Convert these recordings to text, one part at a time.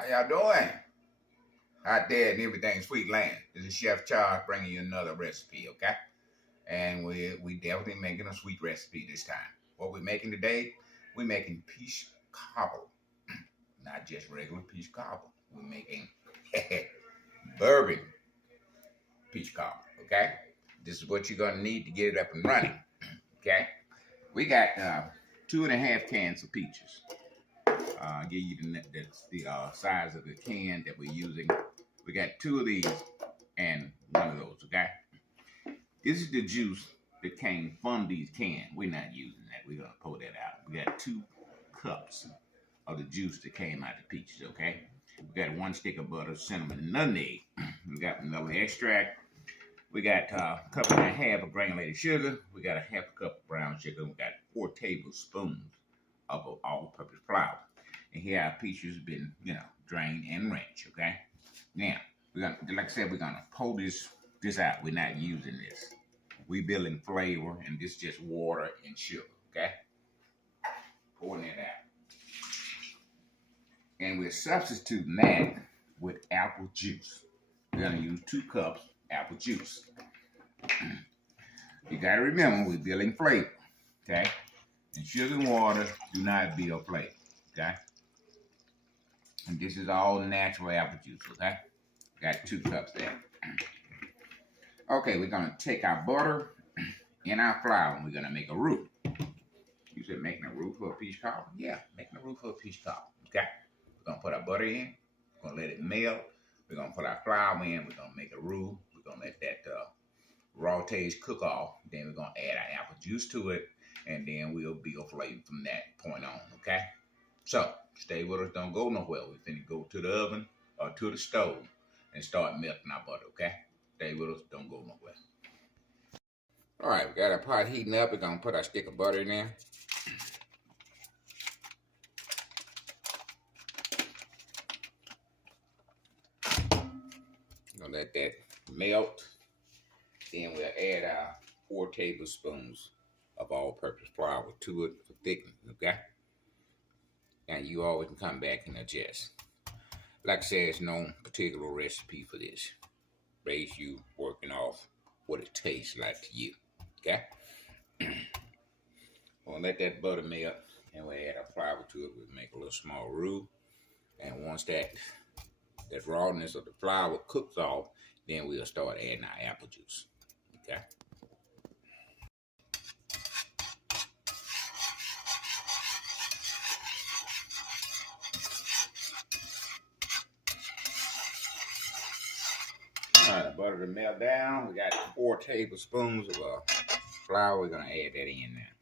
How y'all doing? Out there in everything sweet land. This is Chef Charles bringing you another recipe, okay? And we definitely making a sweet recipe this time. What we're making today, we're making peach cobbler. Not just regular peach cobbler. We're making bourbon peach cobbler, okay? This is what you're gonna need to get it up and running, okay? We got 2.5 cans of peaches. I'll give you the size of the can that we're using. We got 2 of these and 1 of those, okay? This is the juice that came from these cans. We're not using that. We're going to pour that out. We got 2 cups of the juice that came out of the peaches, okay? We got 1 stick of butter, cinnamon, and nutmeg. We got vanilla extract. We got a cup and a half of granulated sugar. We got a half a cup of brown sugar. We got 4 tablespoons of all-purpose flour. And here our peaches have been, drained and rinsed, okay? Now, like I said, we're gonna pour this out. We're not using this. We building flavor, and this is just water and sugar, okay? Pouring it out. And we're substituting that with apple juice. We're gonna use 2 cups apple juice. You gotta remember, we're building flavor, okay? And sugar and water do not build flavor, okay? And this is all natural apple juice, okay? Got 2 cups there. Okay, we're gonna take our butter and our flour and we're gonna make a roux. You said making a roux for a peach cobbler? Yeah, making a roux for a peach cobbler, okay? We're gonna put our butter in, we're gonna let it melt, we're gonna put our flour in, we're gonna make a roux, we're gonna let that raw taste cook off, then we're gonna add our apple juice to it, and then we'll build flavor from that point on, okay? So, stay with us, don't go nowhere. We're finna go to the oven or to the stove and start melting our butter, okay? Stay with us, don't go nowhere. All right, we got our pot heating up. We're gonna put our stick of butter in there. We're gonna let that melt. Then we'll add our 4 tablespoons of all-purpose flour to it for thickening, okay? And you always can come back and adjust. Like I said, there's no particular recipe for this. Based you working off what it tastes like to you, okay? We'll let that butter melt, and we'll add our flour to it. We'll make a little small roux. And once that rawness of the flour cooks off, then we'll start adding our apple juice, okay? All right, butter to melt down. We got 4 tablespoons of flour. We're gonna add that in there.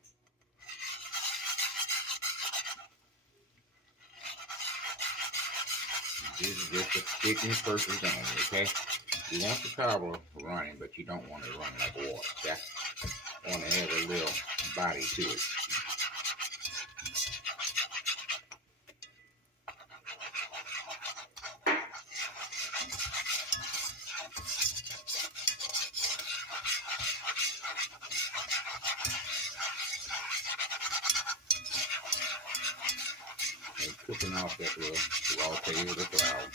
This is just a thickness purpose only, okay? You want the cobbler running, but you don't want it running like water, okay? You want to have a little body to it. Cooking off that little raw taste of the flour.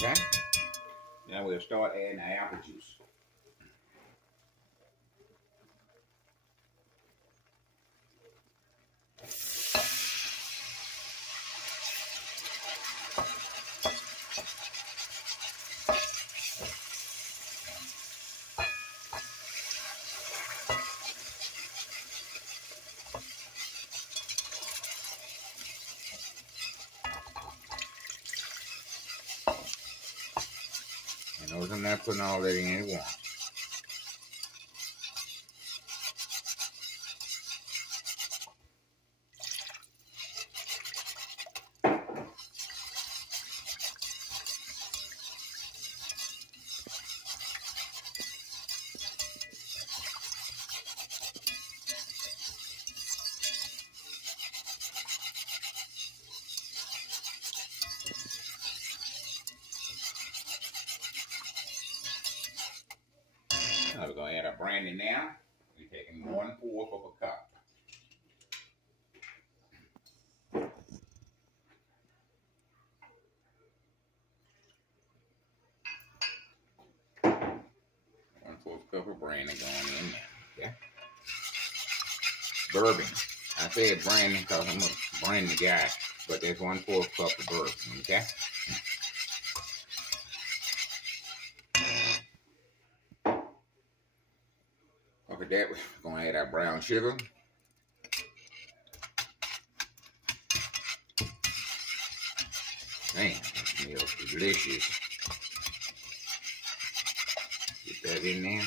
Okay. Now we'll start adding our apple juice. And notice I'm not putting all that in at once. We're going to add our brandy now. We're taking 1/4 of a cup. Cup of brandy going in there. Okay. Bourbon. I said brandy because I'm a brandy guy, but that's 1/4 cup of bourbon. Okay. After that, we're going to add our brown sugar. Man, it smells delicious. Get that in there.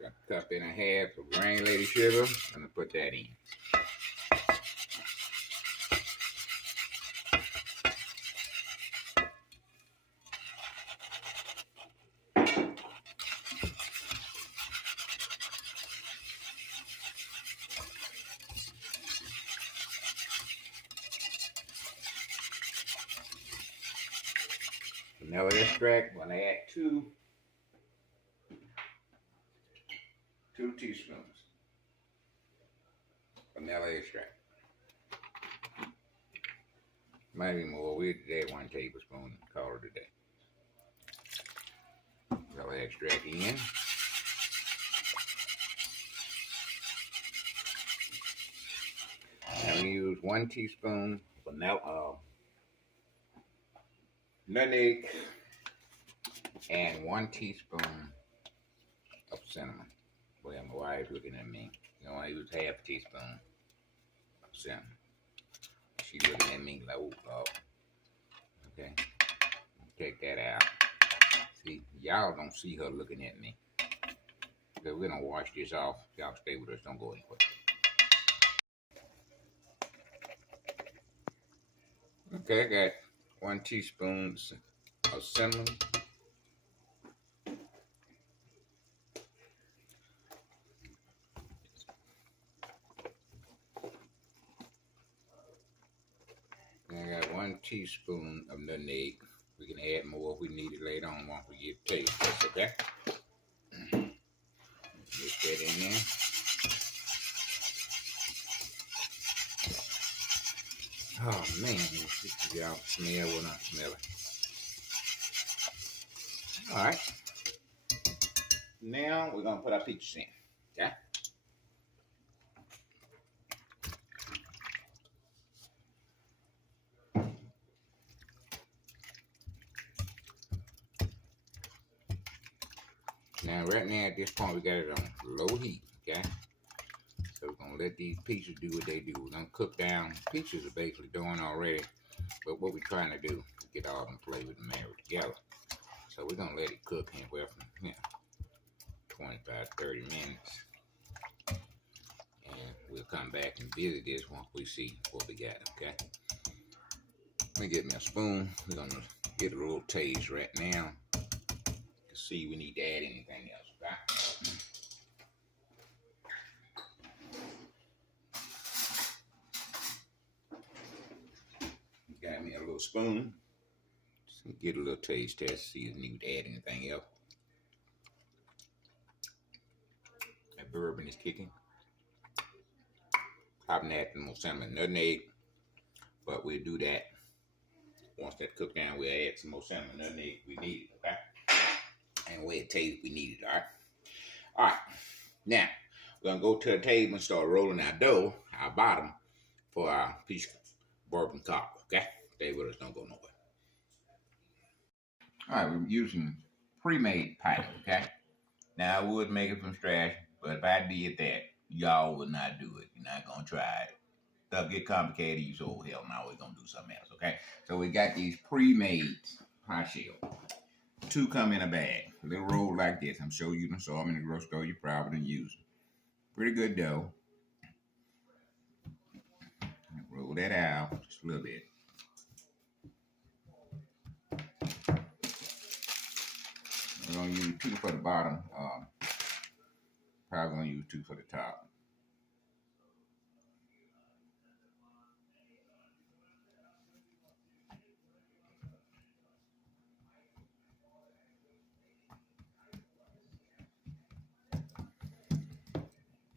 Got a cup and a half of granulated sugar. I'm going to put that in. Vanilla extract, I'm going to add two teaspoons. Vanilla extract. Maybe more. We'll add 1 tablespoon and call it a day. Vanilla extract in. Now we use 1 teaspoon vanilla, nutmeg, and 1 teaspoon of cinnamon. Boy, my wife's looking at me. You know, I use 1/2 teaspoon of cinnamon. She's looking at me like, oh, God. Okay. Take that out. See, y'all don't see her looking at me. Okay, we're going to wash this off. Y'all stay with us. Don't go anywhere. Okay, I got 1 teaspoon of cinnamon. And I got 1 teaspoon of nutmeg. We can add more if we need it later on once we get taste test, okay? Get that in there. Oh man, y'all smell when I smell it. Alright. Now we're gonna put our peaches in. Okay? Now right now at this point we got it on low heat, okay? So we're gonna let these peaches do what they do. We're gonna cook down. Peaches are basically doing already, but what we're trying to do is get all them flavors married together. So we're gonna let it cook anywhere from 25, 30 minutes. And we'll come back and visit this once we see what we got, okay? Let me get me a spoon. We're gonna get a little taste right now to see if we need to add anything else, okay? Got me a little spoon. Just get a little taste test, see if we need to add anything else. That bourbon is kicking. I've added more cinnamon, nutmeg, but we'll do that once that cook down. We'll add some more cinnamon, nutmeg. We need it, okay? And the way it tastes, we need it, all right? All right, now we're gonna go to the table and start rolling our dough, our bottom, for our peach bourbon cobbler, okay? Stay with us, don't go nowhere. All right, we're using pre-made pie, okay? Now I would make it from scratch, but if I did that, y'all would not do it. You're not gonna try it. Stuff get complicated. You say, oh hell, now we're gonna do something else, okay? So we got these pre-made pie shells. 2 come in a bag, a little roll like this. I'm sure you saw them in the grocery store. You probably didn't use them. Pretty good dough. Roll that out just a little bit. We're gonna use 2 for the bottom. Probably gonna use 2 for the top.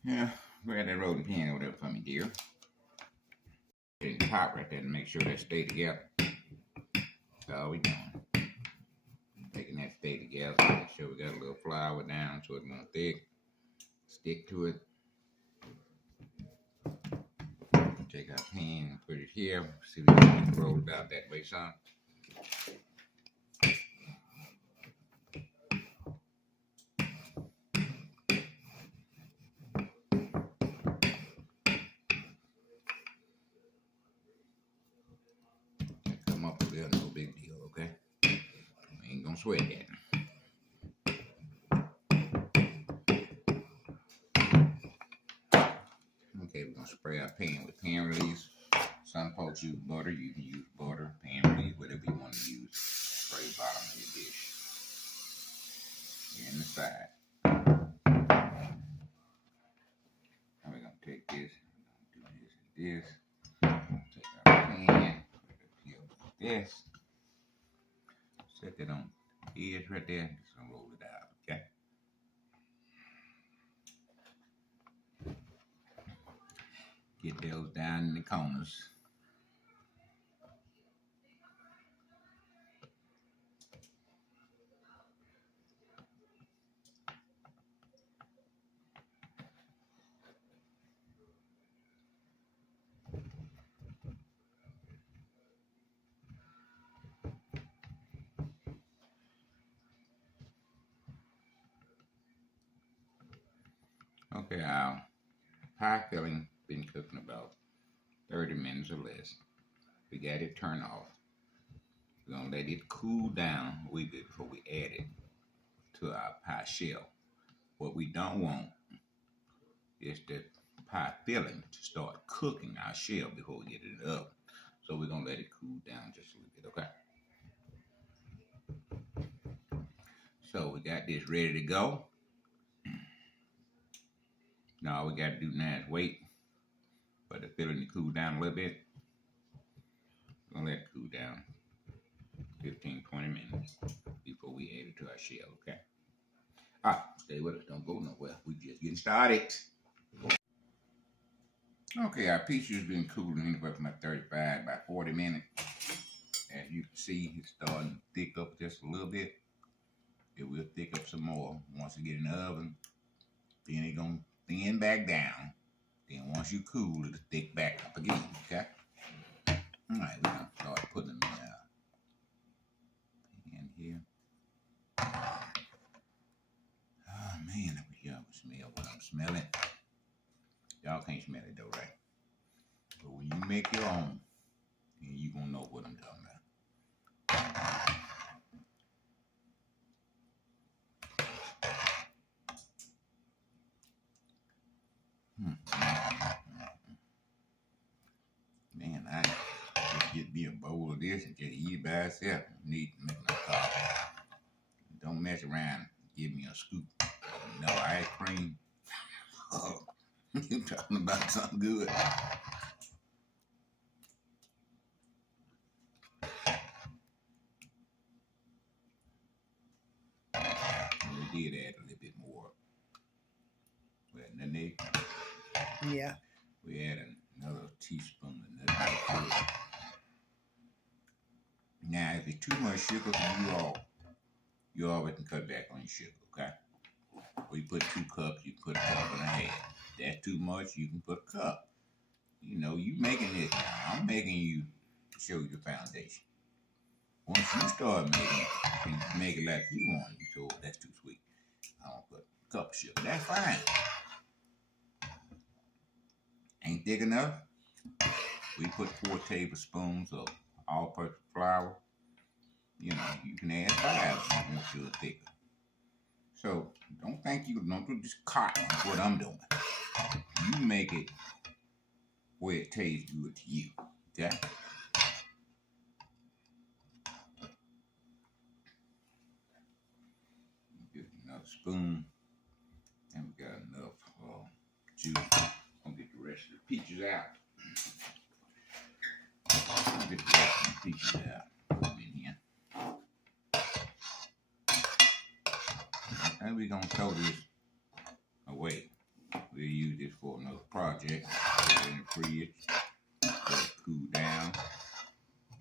Yeah, grab that rolling pin over there for me, dear. In the top right there to make sure that stay together. That's all we doing. Making that stay together. Make sure we got a little flour down so it won't thick. Stick to it. Take our pan and put it here. See if we can roll it out that way, son. Come up a little, no big deal, okay? We ain't gonna sweat that. Okay, we're gonna spray our pan with pan release. Some folks use butter. You can use butter, pan release, whatever you want to use. Spray the bottom of your dish. Here in the side. Now we're gonna take this, do this and this. Take our pan, put it up here like this. Set that on the edge right there. Just gonna roll it out, okay? Get those down in the corners. Okay, our pie filling been cooking about 30 minutes or less. We got it turned off. We're gonna let it cool down a wee bit before we add it to our pie shell. What we don't want is the pie filling to start cooking our shell before we get it up. So we're gonna let it cool down just a little bit, okay? So we got this ready to go. Now all we got to do now is wait for the filling to cool down a little bit. We're gonna let it cool down 15-20 minutes before we add it to our shell, okay? All right, stay with us, don't go nowhere. We just getting started. Okay, our pizza has been cooling anywhere from about 35 by 40 minutes. As you can see, it's starting to thick up just a little bit. It will thick up some more once it get in the oven. Then it's gonna thin back down. Then once you cool, it'll thick back up again, okay? All right, we're gonna start putting them in here. Oh man, I wish y'all would smell what I'm smelling. Y'all can't smell it though, right? But when you make your own, then you gonna know what I'm talking about. Man, I just get me a bowl of this and just eat it by itself. Need to make no coffee. Don't mess around. Give me a scoop. No ice cream. Oh, you talking about something good? We did add a little bit more. Nutmeg. Yeah. We add another teaspoon of nutmeg. Now, if it's too much sugar for you always can cut back on your sugar, okay? We put 2 cups, you put a cup and a half. If that's too much, you can put a cup. You know, you making this now. I'm making you show you the foundation. Once you start making it, you can make it like you want. You say, oh, that's too sweet. I don't put a cup of sugar. That's fine. Ain't thick enough? We put 4 tablespoons of all-purpose flour. You know, you can add 5 if you want your thicker. So don't think don't just cotton what I'm doing. You make it where it tastes good to you. Okay? Get another spoon. And we got enough juice. I'm gonna get the rest of the peaches out. I'll get the rest of the peaches out. Put them in here. And we're gonna throw this away. We'll use project. Put it in the fridge. Let it cool down.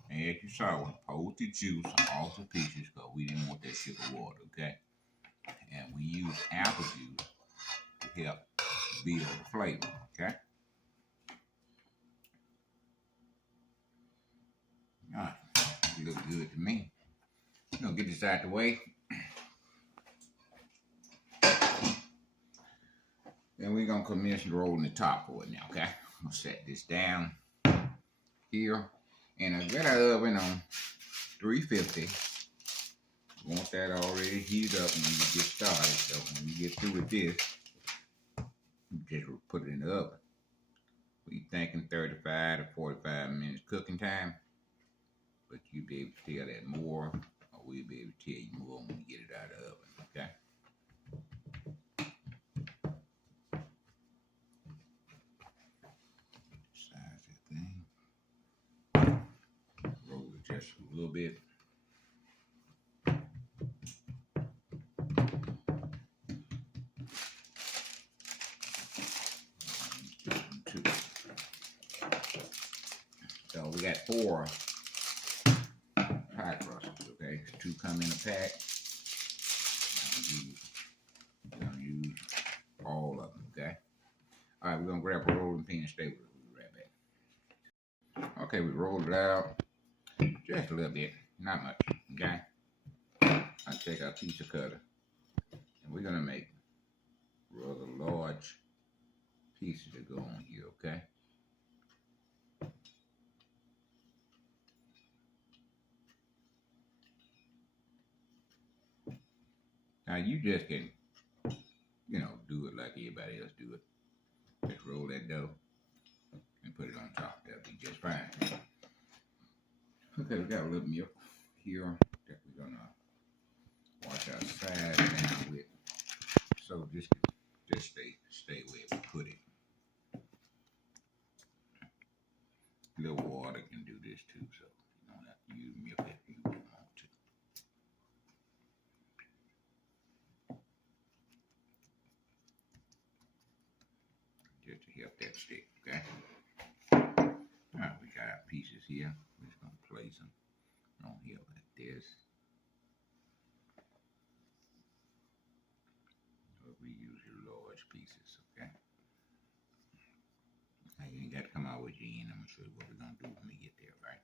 And as you saw, we pulled the juice off the peaches because we didn't want that sugar water, okay? And we use apple juice to help build the flavor, okay? All right, it looks good to me. I'm gonna get this out the way. Then we're gonna commence rolling the top for it now, okay? I'm gonna set this down here. And I got our oven on 350. Want that already heated up when you get started. So when you get through with this, you just put it in the oven. We're thinking 35 to 45 minutes cooking time. But you'll be able to tell that more, or we'll be able to tell you more when we get it out of the oven, okay? Size that thing. Roll it just a little bit. So we got 4 pie crusts, okay? 2 come in a pack. I'm gonna use all of them, okay? All right, we're gonna grab a rolling pin and stay with it. We'll be right back. Okay, we rolled it out just a little bit, not much, okay? I'll take our pizza cutter, and we're gonna make rather large pieces to go on here, okay? Now you just can, do it like everybody else do it. Just roll that dough and put it on top. That'll be just fine. Okay, we got a little milk here that we're gonna wash our sides down with. So just stay where we put it. A little water can do this too, so you don't have to use milk if you don't want to. Just to help that stick, okay? Alright, we got our pieces here. We're just gonna place them on here like this. So we use your large pieces, okay? Now you ain't got to come out with your end. I'm gonna show you what we're gonna do when we get there, right?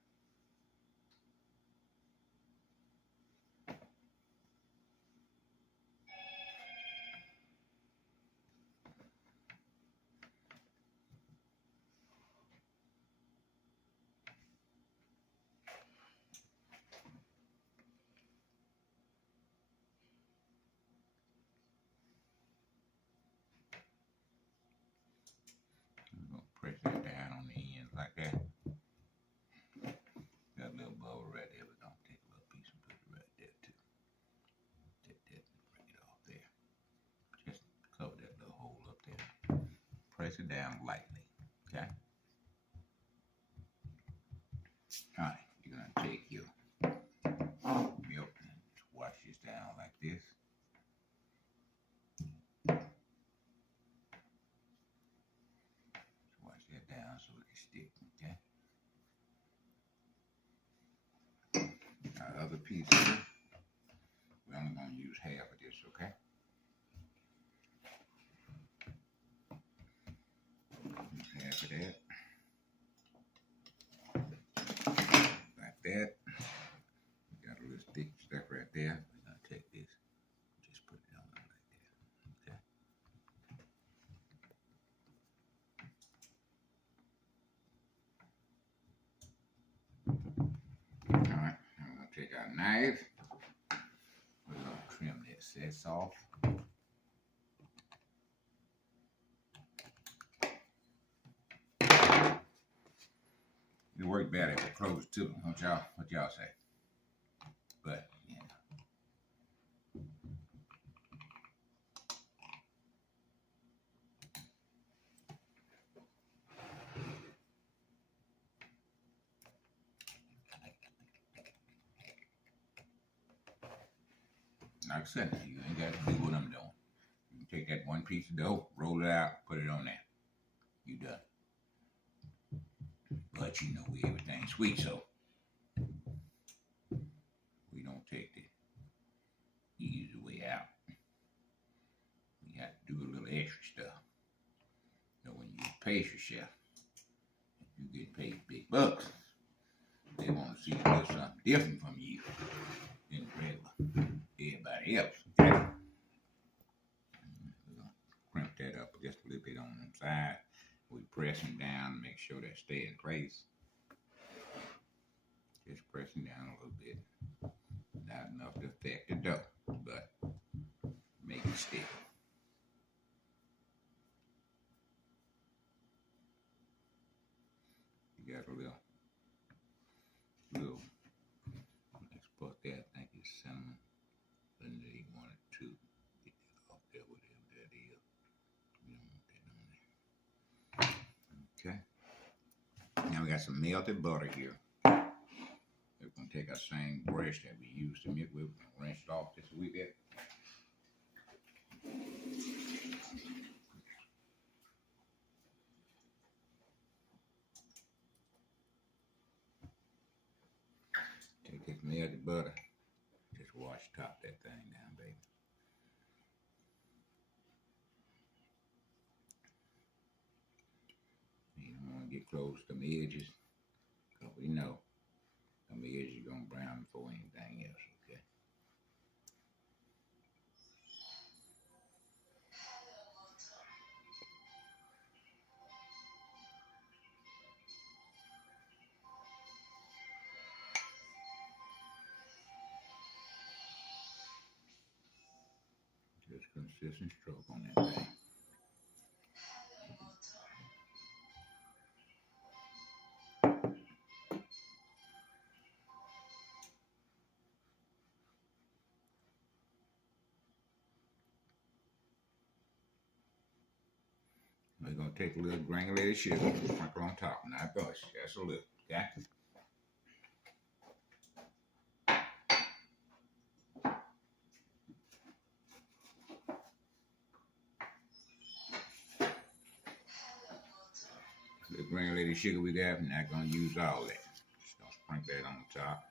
Press that down on the ends like that. Got a little bowl right there. We're gonna take a little piece and put it right there too. Take that and bring it off there. Just cover that little hole up there. Press it down lightly, okay? Alright, you're gonna take your milk and wash this down like this. Wash that down so it can stick, okay? Our other piece here, we're only going to use half of this, okay? Use half of that. Like that. Got a little thick stuff right there. We're going to take this, just put it on like that, okay? Alright, now we're going to take our knife. We're going to trim that excess off. It works better if it close too. What y'all say? But yeah. Like I said, you ain't got to do what I'm doing. You can take that one piece of dough, roll it out, put it on there. you done. But you know everything's sweet, so we don't take the easy way out. We have to do a little extra stuff. You know, when you're a pastry chef, you get paid big bucks. They want to see you do something different from you than everybody else. Okay? We're gonna crimp that up just a little bit on the side. We pressing down to make sure that stay in place. Just pressing down a little bit. Not enough to affect the dough, but make it stick. You got a little, let's put that, I think it's cinnamon. Then they wanted to get that off there, whatever that is. We don't want that on there. Okay. Now we got some melted butter here. We're going to take our same brush that we used to mix with and rinse it off just a wee bit. Take this melted butter, just wash top that thing down, baby. You don't want to get close to the edges, because we know the edges are going to brown before anything else, okay? Just consistent stroke on that thing. We're going to take a little granulated sugar and sprinkle on top, not much, just a little, okay? The granulated sugar we got, we're not going to use all that. Just going to sprinkle that on the top.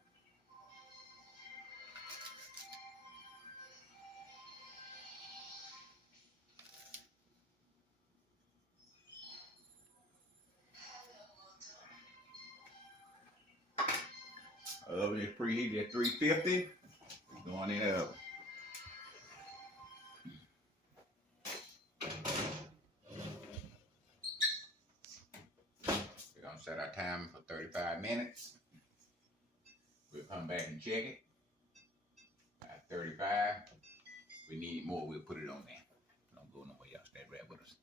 Oven is preheated at 350. It's going in the oven. We're going to set our timer for 35 minutes. We'll come back and check it. At 35. If we need more, we'll put it on there. Don't go nowhere, y'all stay right with us.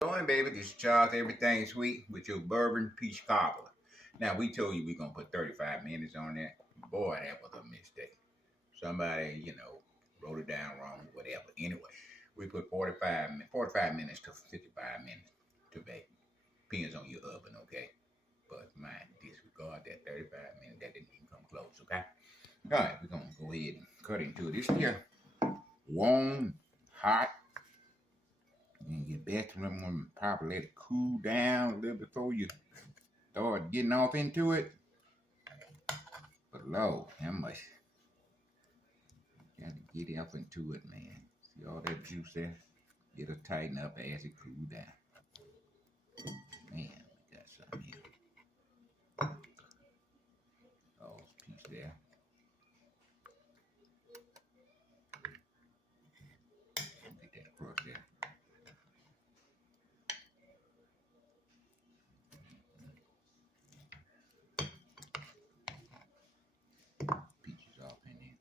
Going, baby, this is Charles Everything Sweet with your bourbon peach cobbler. Now, we told you we're going to put 35 minutes on that. Boy, that was a mistake. Somebody, wrote it down wrong, whatever. Anyway, we put 45 minutes to 55 minutes to bake. Depends on your oven, okay? But mind, disregard that 35 minutes. That didn't even come close, okay? All right, we're going to go ahead and cut into it. This here, warm, hot. And you best to probably let it cool down a little before you start getting off into it. But Lord, how much? Got to get up into it, man. See all that juice there? It'll tighten up as it cools down. Man, we got something here. Oh, piece there. Get that crust there. Peaches off in there.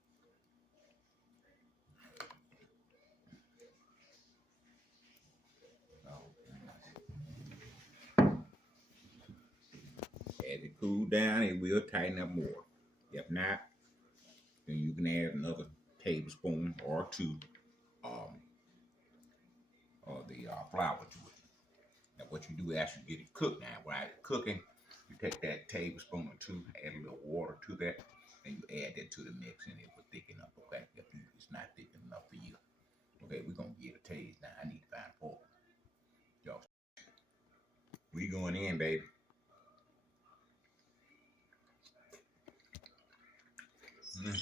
As it cools down, it will tighten up more. If not, then you can add another tablespoon or two of the flour to it. Now, what you do after you get it cooked now, while it's cooking, you take that tablespoon or two, add a little water to that, and you add that to the mix, and it will thicken up, okay? If it's not thick enough for you. Okay, we're going to get a taste now. I need to find a fork. Y'all. We going in, baby. Hello,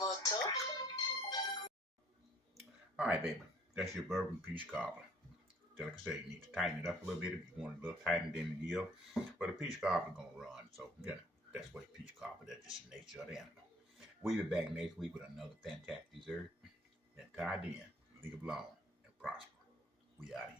Moto. All right, baby. That's your bourbon peach cobbler. So like I said, you need to tighten it up a little bit if you want it a little tighter than the deal. But a peach cobbler gonna run. So that's what peach cobbler. That's just the nature of the animal. We'll be back next week with another fantastic dessert. And tie in, live long and prosper. We out here.